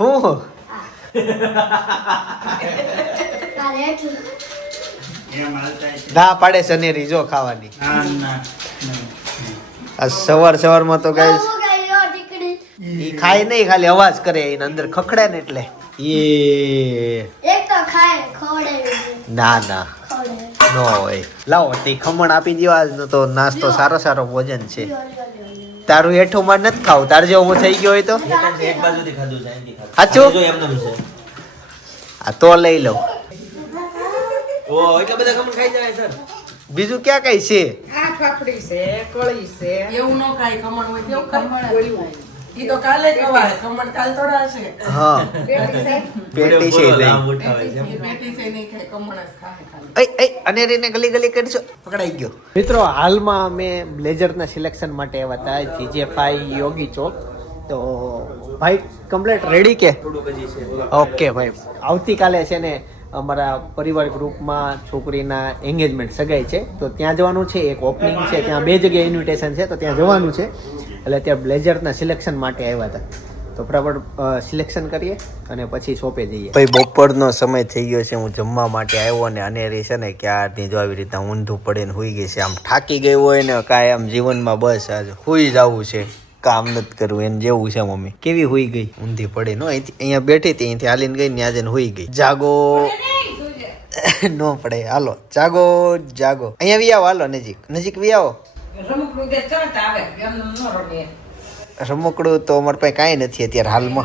હું. ના પાડે સનેરી જો ખાવાની. સવાર સવારમાં તો ગાઈસ ઈ ખાય નહીં ખાલી અવાજ કરે એને અંદર ખખડે ને એટલે. એ ના ના. નો હોય. લાવો તે ખમણ આપી દ્યો આજ તો નાસ્તો સારો સારો ભોજન છે. તારું હેઠું માર નથી ખાવું. તાર જેવો હું થઈ ગયો હોય તો. એક બાજુથી ખાધું છે. સાચું? જો એમનેમ છે આ તો લઈ લઉં. ઓ એટલા બધા ખમણ ખાઈ જાય સર બીજું ક્યાં કઈ છે? આ ફાફડી છે કળી છે. એવું ન ખાય ખમણ હોય એવું તેવું ઈ તો કાલે જ ખવાય કાલ થોડા હશે. હા. પેટી છે? નહીં લાંબ ઉઠાવે છે. એ પેટી છે નહીં ખાય ખમણ જ ખાય ખાલી. અય અય અને રીને ગલી ગલી કરશો. પકડાઈ ગયો. મિત્રો હાલમાં અમે બ્લેઝરના સિલેક્શન માટે આવ્યા હતા જીજે ફાઈ યોગી ચોક. તો ભાઈ કમ્પ્લેટ રેડી કે? ઓકે ભાઈ. આવતીકાલે છે ને અમારા પરિવાર ગ્રુપમાં છોકરીના એન્ગેજમેન્ટ સગાઈ છે. તો ત્યાં જવાનું છે એક ઓપનિંગ છે ત્યાં બે જગ્યાએ ઇન્વિટેશન છે તો ત્યાં જવાનું છે. એટલે ત્યાં બ્લેઝરના સિલેક્શન માટે આવ્યા હતા. તો પ્રબળ સિલેક્શન કરીએ અને પછી શોપે જઈએ ભાઈ બપોરનો સમય થઈ ગયો છે. હું જમવા માટે આવ્યો ને અનેરી છે ને ક્યારની જો આવી રીતના ઊંધું પડે ને હોઈ ગઈ છે. આમ થાકી ગયું હોય ને કાંઈ આમ જીવનમાં બસ આજ હોઈ જવું છે. કામ નથી કરવું એને જેવું છે મમ્મી. કેવી હોઈ ગઈ? ઊંધી પડે નો અહીંથી અહીંયા બેઠી હતી અહીંથી હાલીને ગઈ ને આજે હોઈ ગઈ. જાગો. નો પડે. હાલો જાગો જાગો. અહીંયા વી આવો હાલો નજીક. નજીક વી આવો રમકડું તો અમારી પાસે કાંઈ નથી અત્યારે હાલમાં.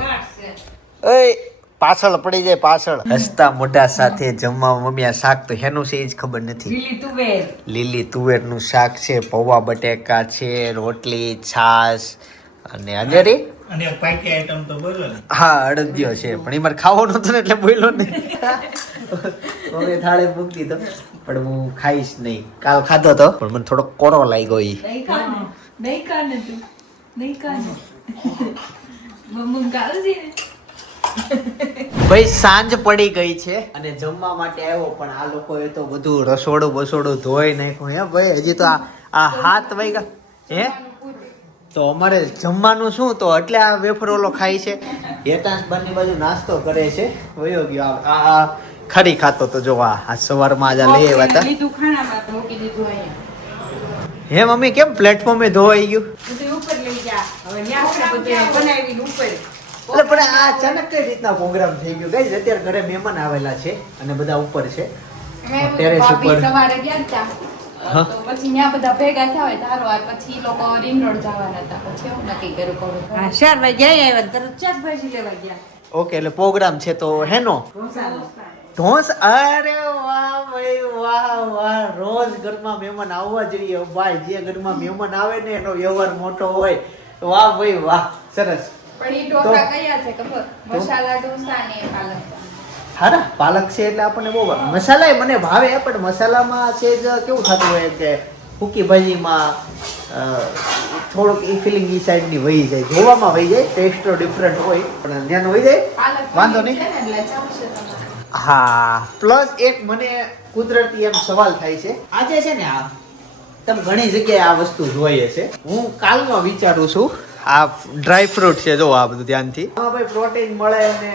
એ ઓય પાછળ પડી જાય પાછળ. હસતા મોઢા સાથે જમવા મમ્યા શાક તો હેનું છે એ જ ખબર નથી. લીલી તુવેર. લીલી તુવેરનું શાક છે પૌવા બટેકા છે રોટલી છાશ અને અનેરી અને પાકી આઈટમ તો બોલો ને. હા અડદિયો છે પણ એ મારે ખાવો નતો ને એટલે બોલ્યો નહીં. મમ્મી થાળે મૂકી તો પણ હું ખાઈશ નહીં. કાલ ખાધો તો? પણ મને થોડો કોરો લાગ્યો ઈ. નહીં ખાને નહીં ખાને તું નહીં ખાને મમ્મી ભાઈ સાંજ પડી ગઈ છે અને જમવા માટે આવ્યો પણ આ લોકોએ તો બધું રસોડું બસોડું ધોઈ નાખ્યું. હે ભાઈ હજી તો આ આ હાથ વાગ્યા હે? તો અમારે જમવાનું શું? તો એટલે આ વેફર ઓલો ખાય છે. હેતાંશ બંને બાજુ નાસ્તો કરે છે. વયો ગયો. આ ખરી ખાતો તો જો આ સવારમાં આજે લઈ આવ્યા હતા. હે મમ્મી કેમ પ્લેટફોર્મે ધોવાઈ ગયું? બધું ઉપર લઈ જા હવે ન્યા આપણે ઉપર. એટલે પણ આ અચાનક કઈ રીતના પ્રોગ્રામ થઈ ગયો? ગઈ અત્યારે ઘરે મહેમાન આવેલા છે અને બધા ઉપર છે. ટેરેસ ઉપર. સવારે ગયા પછી ત્યાં બધા ભેગા થયા હોય ધારો વાર પછી લોકો રિંગ રોડ જવાના હતા પછી એવું નક્કી કર્યું કોણ હા ચાર વાગ્યા આવ્યા તરત ચાર શાકભાજી લેવા ગયા. ઓકે એટલે પ્રોગ્રામ છે તો હેનો? ઢોસ? અરે વાહ ભાઈ વાહ વાહ. રોજ ઘરમાં મહેમાન આવવા જોઈએ. ભાઈ જે ઘરમાં મહેમાન આવે ને એનો વ્યવહાર મોટો હોય. વાહ ભાઈ વાહ. સરસ. પણ એ ઢોસા કયા છે ખબર? મસાલા ઢોસા ને પાલક. હારા પાલક છે એટલે આપણને બહુ મસાલા મને ભાવે પણ મસાલામાં છે જ કેવું થતું હોય કે ફૂકી ભાજીમાં થોડુંક એ ફિલિંગ એ સાઈડની વહી જાય. જોવામાં વહી જાય ટેસ્ટ તો ડિફરન્ટ હોય પણ ધ્યાન વહી જાય. વાંધો નહીં. ને હા પ્લસ એક મને કુદરતી એમ સવાલ થાય છે. આજે છે ને આ તમે ઘણી જગ્યાએ આ વસ્તુ જોઈએ છે. હું કાલમાં વિચારું છું આ ડ્રાય ફ્રૂટ છે જો આ બધું ધ્યાનથી. આમાં ભાઈ પ્રોટીન મળે અને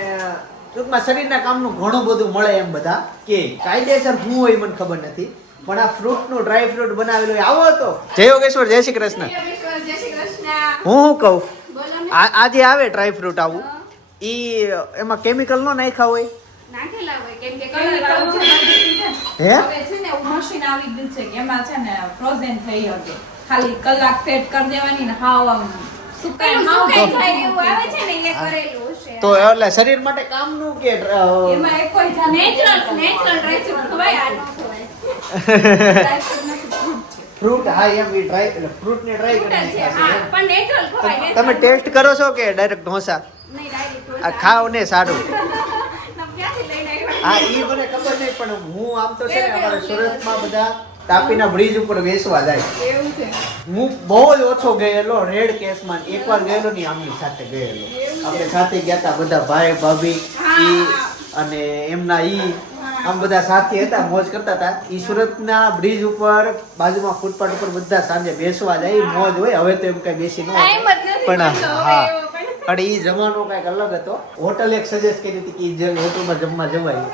ટૂંકમાં શરીરના કામનું ઘણું બધું મળે એમ બધા કે કાયદેસર શું હોય મને ખબર નથી. પણ આ ફ્રૂટનું ડ્રાય ફ્રૂટ બનાવેલું હોય આવો હતો જય યોગેશ્વર જય શ્રી કૃષ્ણ. જય હું શું કહું? આ આજે આવે ડ્રાય ફ્રૂટ આવું. ઈ એમાં કેમિકલ નો નાખ્યા હોય? નાખેલા હોય કેમ કે કલર છે ને. હે? ને મશીન આવી ગયું છે કે એમાં છે ને ફ્રોઝન થઈ શકે. ખાલી કલાક સેટ કરી દેવાની ને હાવ આમ તો- જાય એવું આવે છે ને એટલે કરેલું છે. તો એટલે શરીર માટે કે આ ન છે. ફ્રૂટ હા એમ ઈ ડ્રાય એટલે ફ્રૂટ ને ડ્રાય કરી તમે ટેસ્ટ કરો છો કે ડાયરેક્ટ ઢોસા? નહીં ડાયરેક્ટ આ ખાવ ને સારું હા ઈ મને ખબર નહીં પણ હું આમ તો છે ને અમારે સુરતમાં બધા તાપીના બ્રિજ ઉપર બેસવા જાય. હું બહુ જ ઓછો ગયેલો રેડ કેસમાં. એકવાર ગયેલો ની આમની સાથે ગયેલો. આપણે સાથે ગયા હતા બધા ભાઈ ભાભી ઈ અને એમના ઈ. આમ બધા સાથે હતા મોજ કરતા હતા ઈ સુરતના બ્રિજ ઉપર બાજુમાં ફૂટપાથ ઉપર બધા સાંજે બેસવા જાય. મોજ હોય. હવે તો એમ કઈ બેસી ન પણ હા. પણ. અને એ જમવાનો કંઈક અલગ હતો. હોટલ એક સજેસ્ટ કરી હતી કે હોટલમાં જમવા જવાય.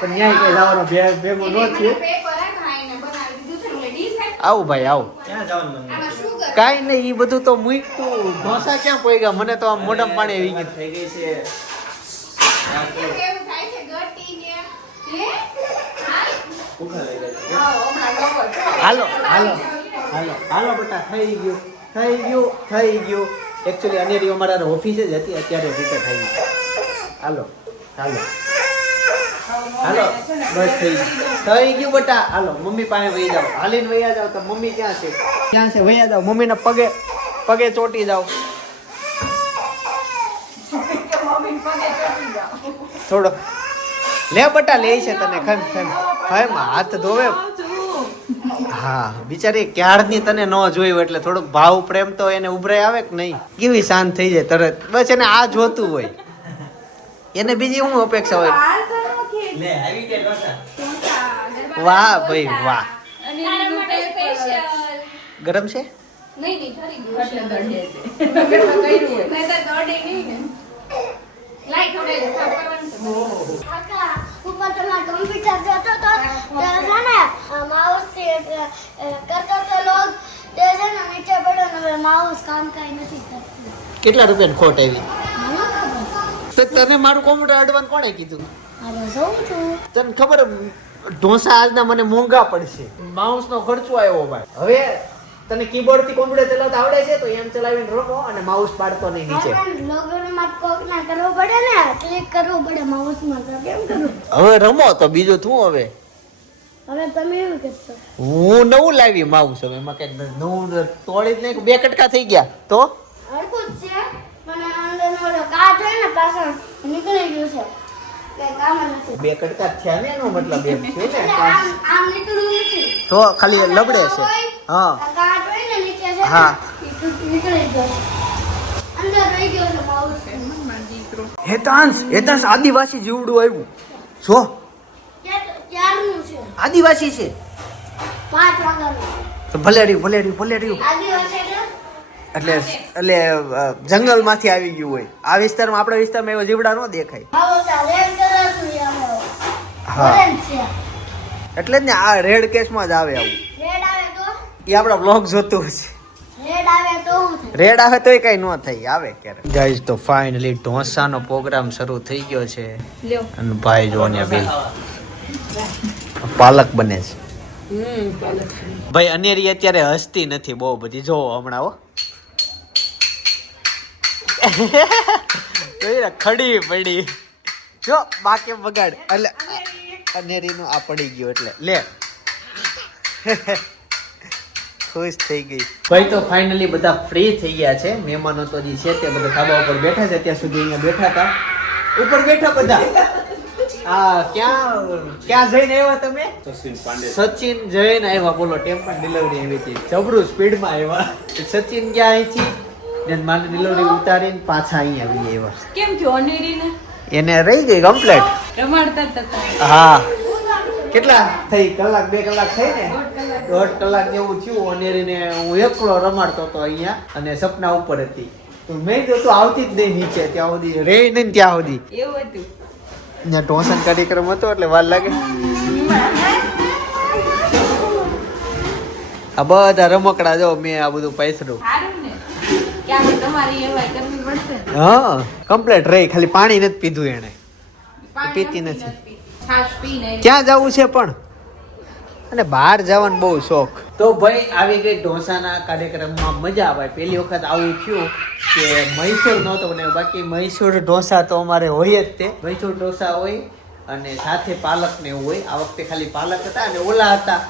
પણ ન્યાય કઈ જવાનો ભેગો ન થયો પેપર આ ખાઈને બનાવી દીધું છે એટલે ડીશ હે. આવું ભાઈ આવું. ક્યાં જવાનું મન કાંઈ નહીં એ બધું તો મૂકતું ઢોસા ક્યાં પોઈ ગયા મને તો આમ મોઢામાં પાણી આવી ગયું. થઈ ગઈ છે. હાલો. હાલો હાલો. હાલો બેટા થઈ ગયું. થઈ ગયું થઈ ગયું. એકચ્યુઅલી અનેરી અમારા ઓફિસે જ હતી અત્યારે રિટર્ન થઈ ગયું હાલો હાલો. હાલો, બસ થઈ થઈ ગયું બટા. હાલો, મમ્મી પાસે વહી જાઓ. હાલીને વહી જાઓ તો મમ્મી ક્યાં છે? ક્યાં છે? વહી જાઓ. મમ્મીના પગે પગે ચોટી જાઓ. થોડો. લે બટા, લે છે તને. ખમ ખમ. ખમ, હાથ ધોવે. હા, બિચારી ક્યારની તને ન જોયું એટલે થોડોક ભાવ પ્રેમ તો એને ઉભરાય આવે કે નહીં? કેવી શાંત થઈ જાય તરત. બસ એને આ જોતું હોય. એને બીજી શું અપેક્ષા હોય? લે આવી કે ઢોસા વાહ ભાઈ વાહ. ગરમ છે? નહીં, નહીં, ઠરી ગયું એટલે દોડે છે. કર્યું નહીં તો દોડે નહીં ને. લાઈ ખવડાવી દે, સાફ કરવાનું કાકા ઉપર તમારા કમ્પ્યુટર જતો તો છે ને માઉસથી કરતો તો લોગ. તે છે ને નીચે પડ્યો ને હવે માઉસ કામ કાઈ નથી કરતું કેટલા રૂપિયાની ખોટ આવી? તો તને મારું કોમ્પ્યુટર અડવાનું કોણે કીધું? તને ખબર ઢોસા આજના મને મોંઘા પડશે. માઉસ નો ખર્ચો આવ્યો ભાઈ. હવે તને કીબોર્ડથી કોમ્પ્યુટર ચલાવતા આવડે છે તો એમ ચલાવીને રોકો અને માઉસ પાડતો નહીં નીચે. લોગોમાં કોક ના કરવું પડે ને. ક્લિક કરવું પડે માઉસમાં તો કેમ કરું હવે રમો તો બીજું શું હવે? હવે તમે એવું કરશો. હું નવું લાવી માઉસ હવે એમાં કઈ નવું તોડી જ નહીં બે કટકા થઈ ગયા. તો? હરખું છે પણ અંદર કાચ હોય ને પાછળ નીકળી ગયું છે. બે કટકા થયા ને એનો મતલબ એમ છે ને? આમ આમ નથી. તો ખાલી લબડે છે. હા. હા. નીકળી ગયો. અંદર રહી ગયો છે માઉસ હેતાંશ હેતાંશ આદિવાસી જીવડું આવ્યું. જો. આદિવાસી છે. પાંચ વાગ્યાનું તો ભલે રહ્યું ભલે રહ્યું ભલે રહ્યું આદિવાસી એટલે એટલે અ, જંગલમાંથી આવી ગયું હોય. આ વિસ્તારમાં આપણા વિસ્તારમાં એવા જીવડા ન દેખાય આવો તો રેડ કલરનું ઈ આવે. હા. એટલે જ ને આ રેડ કેસમાં જ આવે આવું. રેડ આવે તો? એ આપણા બ્લોગ જોતું હશે રેડ આવે તો રેડ આવે તોય કઈ ન થાય આવે ક્યારે ગાઈઝ તો ફાઇનલી ઢોસાનો પ્રોગ્રામ શરૂ થઈ ગયો છે. અને ભાઈ જો ને બિલ પાલક બને છે. ભાઈ અનેરી અત્યારે હસતી નથી બહુ બધી. જો હમણાં હો. ખડી પડી. જો બાકી બગાડ? એટલે અનેરીનું આ પડી ગયું એટલે. લે. ખુશ થઈ ગઈ. ભાઈ તો ફાઇનલી બધા ફ્રી થઈ ગયા છે. મહેમાનો તો જે છે તે બધા ધાબા ઉપર બેઠા છે. ત્યાં સુધી અહીંયા બેઠા હતા. ઉપર બેઠા બધા? આ ક્યાં ક્યાં જઈને આવ્યા તમે? સચિન જઈને આવ્યા. બોલો ટેમ્પર ડિલિવરી આવી હતી. જબરું સ્પીડમાં આવ્યા. સચિન ગયા અહીંથી ને મારે ડિલિવરી ઉતારીને પાછા અહીંયા આવી આવ્યા. કેમ થયું અનેરીને? એને રહી ગઈ કમ્પ્લેટ હા. કેટલા થઈ? કલાક બે કલાક થઈ ને? દોઢ કલાક. જેવું થયું અનેરીને હું એકલો રમાડતો હતો અહીંયા અને સપના ઉપર હતી. તો મેં તો તું આવતી જ નહીં નીચે ત્યાં સુધી રે નહીં ત્યાં સુધી. એવું હતું. ત્યાં ટોસન કાર્યક્રમ હતો એટલે વાર લાગે. આ બધા રમકડા જો મેં આ બધું પૈસડું. હા કમ્પ્લેટ રહી ખાલી પાણી નથી પીધું એને પીતી નથી. ક્યાં જવું છે પણ? અને બહાર જવાનો બહુ શોખ. તો ભાઈ આવી ગઈ ઢોસાના કાર્યક્રમમાં મજા આવે. પહેલી વખત આવું થયું કે મૈસૂર નહોતો ને બાકી મૈસૂર ઢોસા તો અમારે હોય જ તે. મૈસૂર ઢોસા હોય અને સાથે પાલક ને એવું હોય. આ વખતે ખાલી પાલક હતા અને ઓલા હતા.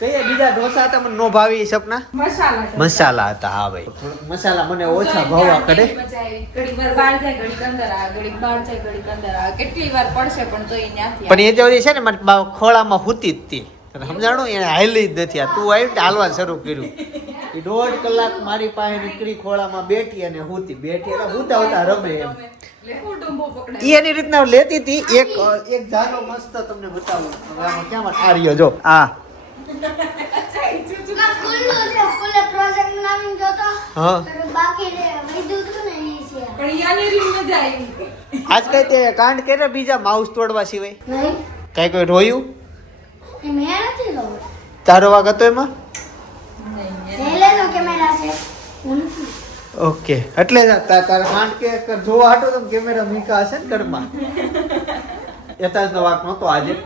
કયા બીજા ઢોસા હતા મને નો ભાવી સપના. મસાલા મસાલા હતા હા ભાઈ. મસાલા મને ઓછા તો ભાવવા ત્યાં કરે પણ તો એ ત્યાંથી પણ એ જે છે ને ખોળામાં હુતી જ હતી. સમજાણું એને હાલી જ નથી આ. તું આવી હાલવા શરૂ કર્યું. એ દોઢ કલાક મારી પાસે નીકળી ખોળામાં બેઠી અને હુતી. બેઠી એટલે હુતા હુતા રમે એમ. એની રીતના લેતી હતી. એક એક જાનો મસ્ત તમને બતાવું. ક્યાં આ રહ્યો જો. આ. આજ કઈ તે કાંડ કર્યા બીજા માઉસ તોડવા સિવાય? કઈ કોઈ રોયું? તારો વાગ હતો એમાં? ઓકે. એટલે તારા કાંડ કે જોવા હાટો તો કેમેરા મીકા હશે ને ઘરમાં. યતાંશનો વાક નહોતો આજે.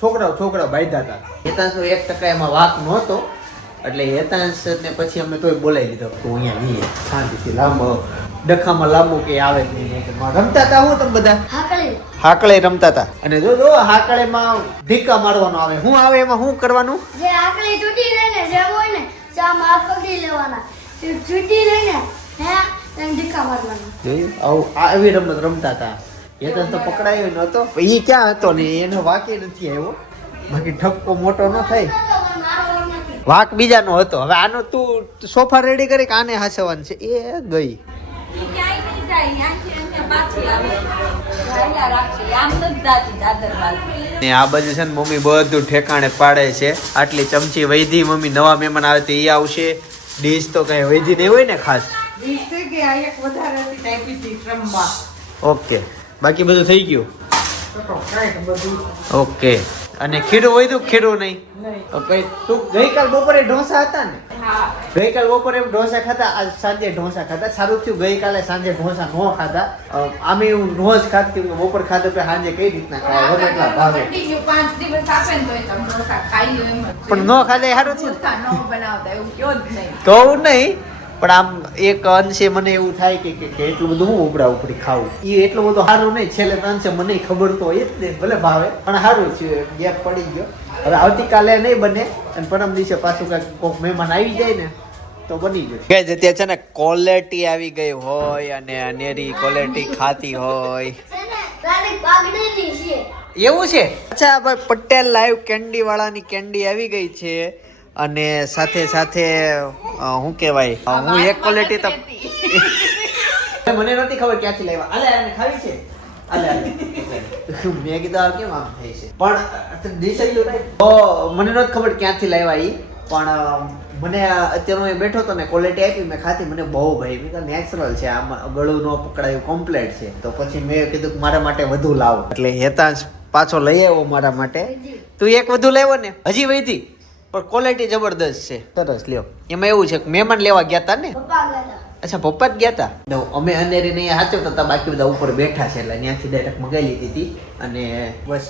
છોકરાઓ છોકરા બાંધ્યા હતા. યતાંશનો એક ટકા એમાં વાક નહોતો. એટલે હેતાંશને પછી અમે તોય બોલાવી લીધો તું અહીંયા નહીં શાંતિથી લાંબો ડખામાં લાંબુ કે આવે જ નહીં રમતા હતા હું તમે બધા? હાકળે. રમતા હતા. અને જો જો હાકળેમાં ઢીકા મારવાનો આવે. હું આવે એમાં શું કરવાનું? જે હાકળે તૂટી રહે ને જેમ હોય ને જેમ હાથ પકડી લેવાના તૂટી રહે ને હે તેમ ઢીકા મારવાના. જોયું આવું આવી રમત રમતા હતા. યતાંશ તો પકડાયો નહોતો. એ ક્યાં હતો ને એનો વાકે નથી આવ્યો. બાકી ઠપકો મોટો ન થાય. વાક બીજાનો હતો. હવે આનો તું સોફા રેડી કરી કે આને હાસવાનું છે? એ ગઈ. ને આ બાજુ છે ને મમ્મી બધું ઠેકાણે પાડે છે. આટલી ચમચી વૈધી. મમ્મી નવા મહેમાન આવે તો એ આવશે. ડીશ તો કઈ વૈધી નહીં હોય ને ખાસ. વીસ છે કે આ એક વધારે હતી ટાઈપી હતી શ્રમમાં ઓકે. બાકી બધું થઈ ગયું? તો તો ઓકે. અને ખીરું વધ્યું ખીરું નહીં? નહીં. કઈ તું ગઈકાલ બપોરે ઢોસા હતા ને? ગઈકાલ બપોરે ઢોસા ખાતા આજ સાંજે ઢોસા ખાતા સારું થયું ગઈકાલે સાંજે ઢોસા ન ખાતા આમે હું રોજ ખાતી હું બપોર ખાધો કે સાંજે કઈ રીતના ખાવા? વગર એટલા ભાવે. પાંચ દિવસ આપે ને તોય તમે ઢોસા ખાઈ લો એમ પણ ન ખાધે સારું થયું? જ. તો નહીં? પણ આમ એક અંશે મને એવું થાય કે એટલું બધું હું ઉપડા ઉપડી ખાવું એ એટલું બધું સારું નહીં છેલ્લે તો અંશે મને ખબર તો હોય જ નહીં ભલે ભાવે પણ સારું છે ગેપ પડી ગયો. હવે આવતીકાલે નહીં બને અને પરમ દિવસે પાછું કાંઈક કોઈક મહેમાન આવી જાય ને તો બની ગયું કે જે ત્યાં છે ને ક્વોલિટી આવી ગઈ હોય અને અનેરી ક્વોલિટી ખાતી હોય. એવું છે? અચ્છા ભાઈ પટેલ લાઈવ કેન્ડી વાળાની કેન્ડી આવી ગઈ છે. અને સાથે સાથે શું કહેવાય હું એક ક્વોલિટી તો મને નથી ખબર ક્યાંથી લાવ્યા. અલે આને ખાવી છે? અલે આલે. મેં કીધું આ કેમ આમ થઈ છે? પણ રાઈટ તો મને નથી ખબર ક્યાંથી લાવ્યા ઈ પણ મને અત્યારે હું બેઠો હતો ને ક્વોલિટી આપી મેં ખાતી મને બહુ ભાઈ. મેં નેચરલ છે આમાં ગળું ન પકડાયું કમ્પ્લેટ છે. તો પછી મેં કીધું કે મારા માટે વધુ લાવો. એટલે હેતાંશ પાછો લઈ આવ્યો મારા માટે. તું એક વધુ લેવો ને? હજી વધી પણ ક્વોલિટી જબરદસ્ત છે. સરસ લ્યો. એમાં એવું છે કે મહેમાન લેવા ગયા હતા ને? અચ્છા પપ્પા જ ગયા હતા અમે અનેરીને અહીંયા હાચવતા હતા બાકી બધા ઉપર બેઠા છે એટલે ત્યાંથી ડાયરેક્ટ મગાઈ લીધી હતી અને બસ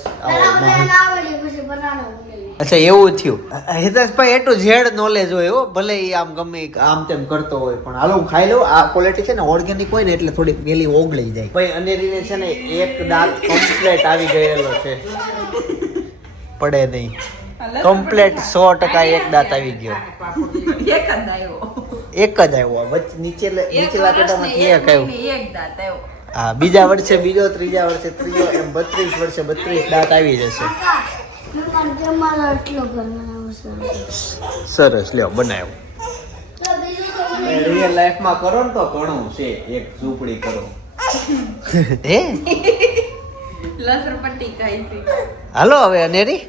અચ્છા એવું થયું. હિતેશભાઈ એટલું ઝેડ નોલેજ હોય હો ભલે એ આમ ગમે આમ તેમ કરતો હોય પણ હાલો હું ખાઈ લઉં. આ ક્વોલિટી છે ને ઓર્ગેનિક હોય ને એટલે થોડીક પેલી ઓગળી જાય. ભાઈ અનેરીને છે ને એક દાંત કમ્પ્લેટ આવી ગયેલો છે. પડે નહીં. કમ્પ્લેટ સો ટકા એક દાંત આવી ગયો. એક જ આવ્યો. એક જ આવ્યો. વચ્ચે નીચે નીચેલા પેટામાંથી એક આવ્યો. એક દાંત આવ્યો. હા બીજા વર્ષે બીજો ત્રીજા વર્ષે ત્રીજો એમ બત્રીસ વર્ષે બત્રીસ દાંત આવી જશે. સરસ લ્યો બનાવ્યો. રિયલ લાઈફમાં કરો ને તો ઘણું છે. એક ઝૂંપડી કરો. હે? લસણપટ્ટી ખાઈ હાલો હવે અનેરી?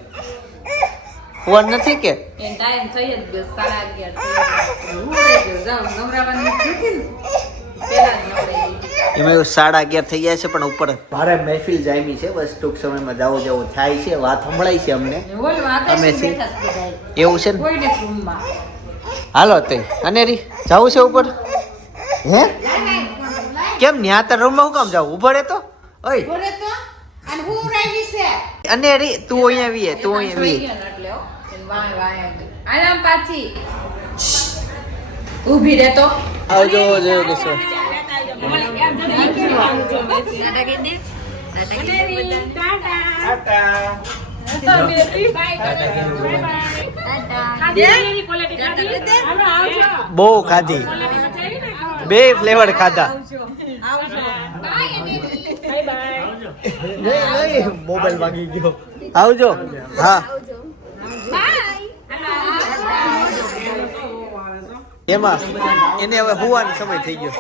ફોન નથી કે? ટાઈમ થઈ જ ગયો સાડા અગિયાર. એમાં એવું સાડા અગિયાર થઈ ગયા છે પણ ઉપર મારે મહેફિલ જામી છે બસ ટૂંક સમયમાં જાવો જાવો થાય છે વાત સંભળાય છે અમને. અમે છે એવું છે ને. હાલો તે અનેરી જવું છે ઉપર? હે? કેમ ન્યા તાર રૂમમાં હું કામ જાવ ઊભા રહે તો? ઓય. અને હું અનેરી તું અહીંયા વીએ તું અહીંયા વીએ. આમ પાછી. ઊભી રહે તો. આવજો જય કિશોર બહુ ખાધી. બે ફ્લેવર ખાધા. મોબાઈલ વાગી ગયો આવજો. હા. એમાં એને હવે હુવાનો સમય થઈ ગયો.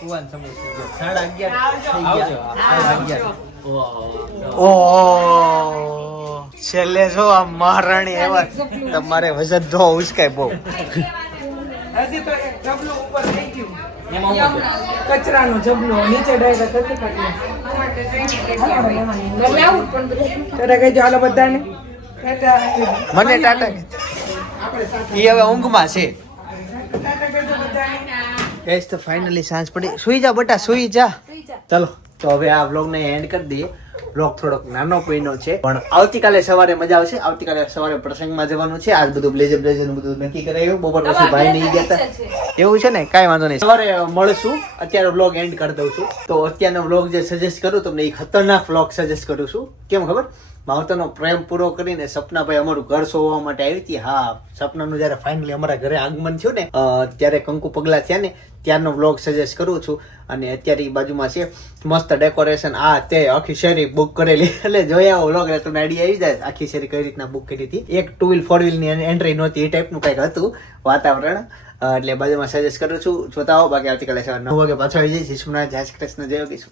હુવાનો સમય થઈ ગયો. સાડા અગિયાર થઈ ગયા. સાડા અગિયાર. ઓહો. છેલ્લે જો આ મહારાણી એવા તમારે વજન ધો ઉચકાય બહુ? કચરાનો જબનો નીચે ડાયરેક્ટ હાલો બધાને. મને ટાટા. એ હવે ઊંઘમાં છે. ગેસ તો ફાઇનલી સાંજ પડી. સુઈ જા બટા સુઈ જા. ચલો તો હવે આ વ્લોગને એન્ડ કરી દઈએ. વ્લોગ થોડોક નાનો પૈનો છે પણ આવતીકાલે સવારે મજા આવશે. આવતીકાલે સવારે પ્રસંગમાં જવાનું છે. આજ બધું બ્લેઝર બ્લેઝર બધું નક્કી કરાયું. બપોર પછી ભાઈ નહીં ગયા હતા એવું છે ને? કાંઈ વાંધો નહીં. સવારે મળશું. અત્યારે વ્લોગ એન્ડ કરી દઉં છું. તો અત્યારનો વ્લોગ જે સજેસ્ટ કરું તમને એ ખતરનાક વ્લોગ સજેસ્ટ કરું છું. કેમ ખબર? માવતરનો પ્રેમ પૂરો કરીને સપનાભાઈ અમારું ઘર સોવા માટે આવી હતી. હા, સપનાનું જ્યારે ફાઇનલી અમારા ઘરે આગમન થયું ને ત્યારે કંકુ પગલા થયા ને, ત્યારનો વ્લોગ સજેસ્ટ કરું છું. અને અત્યારે એ બાજુમાં છે, મસ્ત ડેકોરેશન આ તે આખી શેરી બુક કરેલી. એટલે જોયા વ્લોગ એટલે તમને આઈડિયા આવી જાય આખી શેરી કઈ રીતના બુક કરી હતી. એક ટુ વ્હીલ ફોર વ્હીલની એન્ટ્રી નહોતી, એ ટાઈપનું કંઈક હતું વાતાવરણ. એટલે બાજુમાં સજેસ્ટ કરું છું. જોતા આવો, બાકી આવતીકાલે સવારે નવ વાગે પાછો આવી જઈશ. જય શ્રી કૃષ્ણ, જય યોગીશું